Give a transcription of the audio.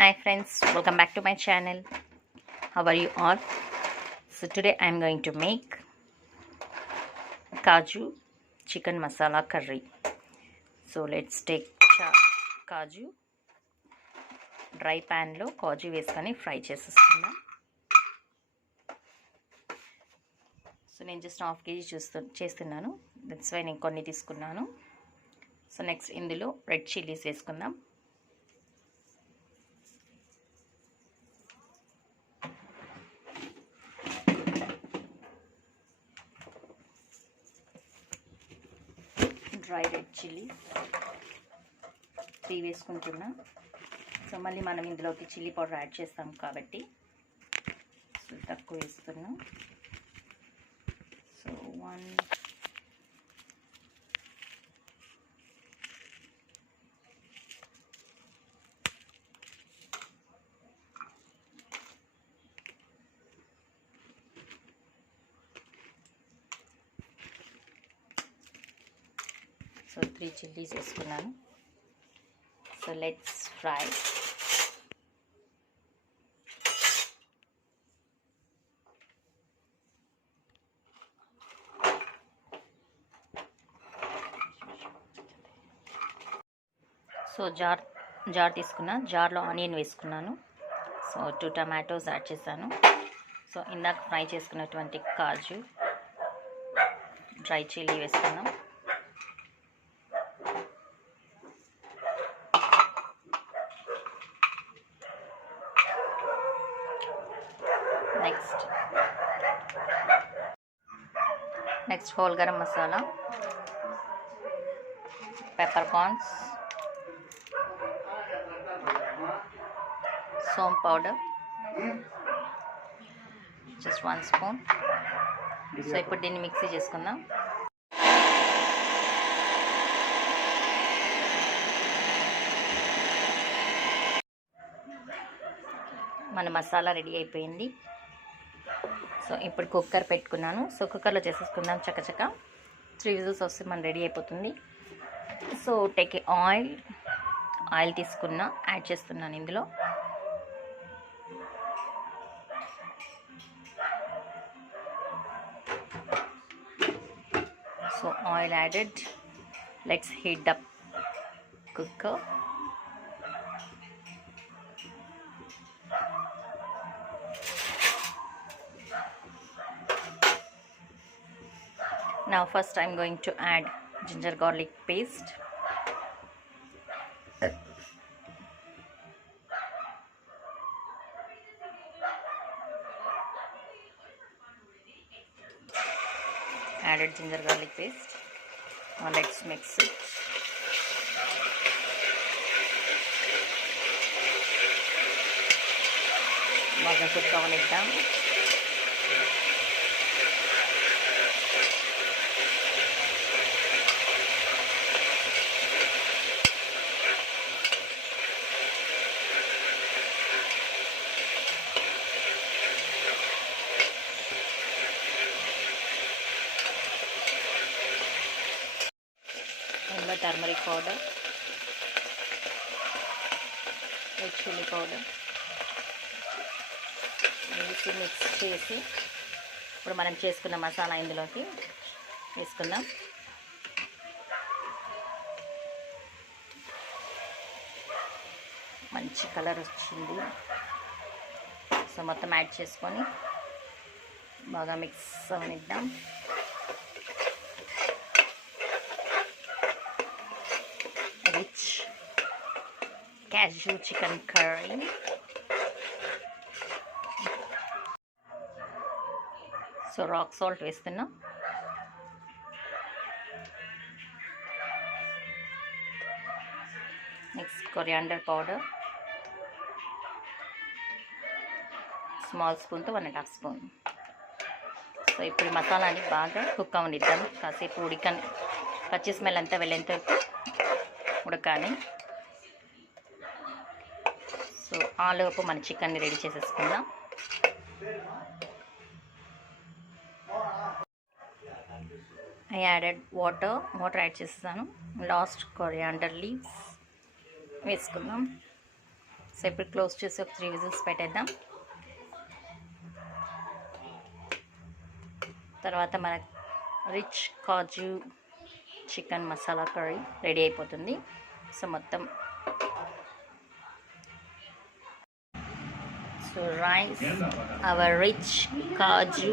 Hi friends, welcome back to my channel. How are you all? So today I am going to make Cashew Chicken masala curry. So let's take cashew dry pan lo cashew వేసుకొని ఫ్రై చేసేసుకుందాం. సో నేను just half KG చేస్తున్నాను. That's why నేను కొన్ని తీసుకున్నాను. So next ఇందులో red chillies వేసుకుందాం. Dry red chilli 3 వేసుకుంటున్నా. సో మళ్ళీ మనం ఇందులోకి చిల్లీ పౌడర్ యాడ్ చేస్తాం కాబట్టి సో తక్కువ వేస్తున్నాం. సో 1 సో 3 చిల్లీస్ వేసుకున్నాను. So let's fry. So jar తీసుకున్నా. జార్లో ఆనియన్ వేసుకున్నాను. సో 2 టమాటోస్ యాడ్ చేశాను. సో ఇందాక ఫ్రై చేసుకున్నటువంటి కాజు డ్రై చిల్లీ వేసుకున్నాం. Next whole garam masala, pepper corns, సోంపు పౌడర్ జస్ట్ 1 స్పూన్. సో ఇప్పుడు దీన్ని మిక్సీ చేసుకుందాం. మన మసాలా రెడీ అయిపోయింది. సో ఇప్పుడు కుక్కర్ పెట్టుకున్నాను. సో కుక్కర్లో చేసేసుకుందాం చకచక. 3 విజిల్స్ వస్తే మనం రెడీ అయిపోతుంది. సో టేక్ ఆయిల్ తీసుకున్నా, యాడ్ చేస్తున్నాను ఇందులో. So oil added. Let's heat up cooker. Now first I am going to add ginger garlic paste. Added ginger garlic paste. Now let's mix it. బాగా కుక్ అవనిద్దాం. ఇందులో turmeric powder, red chilli powder వేసి మిక్స్ చేసి ఇప్పుడు మనం చేసుకున్న మసాలా ఇందులోకి వేసుకుందాం. మంచి కలర్ వచ్చింది. సో మొత్తం యాడ్ చేసుకొని బాగా మిక్స్ అవనిద్దాం. Rich cashew chicken curry. So rock salt వేస్తున్నా. నెక్స్ట్ కొరియాండర్ పౌడర్ స్మాల్ స్పూన్తో 1.5 స్పూన్. సో ఇప్పుడు మసాలాని బాగా కుక్ అవనిద్దాం. కాసేపు పచ్చి స్మెల్ అంతా వెళ్ళేంత ఉడకాలి. సో ఆలోపు మన చికెన్ని రెడీ చేసేసుకుందాం. I added water యాడ్ చేస్తాను. లాస్ట్ కొరియాండర్ లీవ్స్ వేసుకుందాం. సో ఇప్పుడు క్లోజ్ చేసి ఒక 3 విజిల్స్ పెట్టేద్దాం. తర్వాత మన రిచ్ కాజు చికెన్ మసాలా కర్రీ రెడీ అయిపోతుంది. సో మొత్తం రైస్, అవర్ రిచ్ కాజు